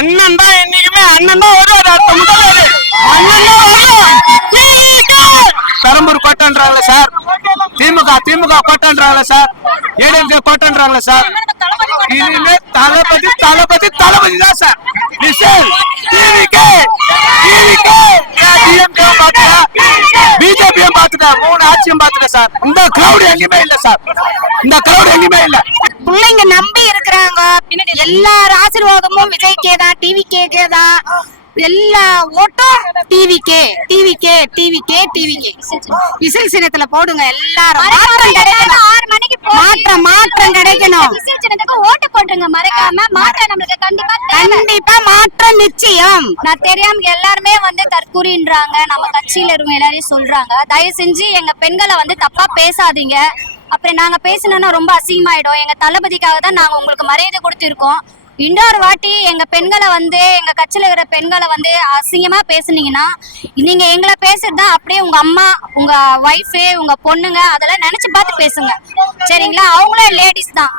அண்ணன் தான் என்னைக்குமே அண்ணன் தான் வருவாரு. அடுத்த முதல்வர் அண்ணன் தான் வருவார். பெரம்பூர் கோட்டன்றாங்களே சார், திமுக கோட்டன்றாங்களே சார், ஏடிஎம்கே கோட்டன்றாங்களே சார். இனிமே தளபதி தான் சார். பிஜேபியும் பாத்துட்டேன், 3 ஆட்சியும் பாத்துட்டேன் சார். இந்த கிரௌட் எங்கேயுமே இல்ல சார், இந்த கிரௌட் எங்கேயுமே இல்ல. பிள்ளைங்க நம்பி இருக்கிறாங்க. எல்லார் ஆசீர்வாதமும் விஜய்க்கே தான், டிவிக்கே தான். எல்லா ஓட்டும் டிவிக்கே. விசில் சின்னத்துல போடுங்க எல்லாரும். மாற்றம் கிடைக்கணும். 6 மணிக்கு மாற்றம் கிடைக்கணும். விசில் சின்னத்துக்கு ஓட்டு போட்டுருங்க மறக்காம. மாற்றம் நமக்கு கண்டிப்பா மாற்றம் நிச்சயம். நான் தெரியாம எல்லாருமே வந்து தற்கூறின்றாங்க, நம்ம கட்சியில இருக்க எல்லாரையும் சொல்றாங்க. தயவு செஞ்சு எங்க பெண்களை வந்து தப்பா பேசாதீங்க. அப்புறம் நாங்க பேசினோம்னா ரொம்ப அசிங்கமாயிடும். எங்க தளபதிக்காக தான் நாங்க உங்களுக்கு மரியாதை கொடுத்திருக்கோம். இன்னொரு வாட்டி எங்க பெண்களை வந்து, எங்க கட்சியில இருக்கிற பெண்களை வந்து அசிங்கமா பேசுனீங்கன்னா, நீங்க எங்களை பேசுறதா அப்படியே உங்க அம்மா, உங்க ஒய்ஃபு, உங்க பொண்ணுங்க அதெல்லாம் நினைச்சு பார்த்து பேசுங்க, சரிங்களா? அவங்களும் லேடிஸ் தான்.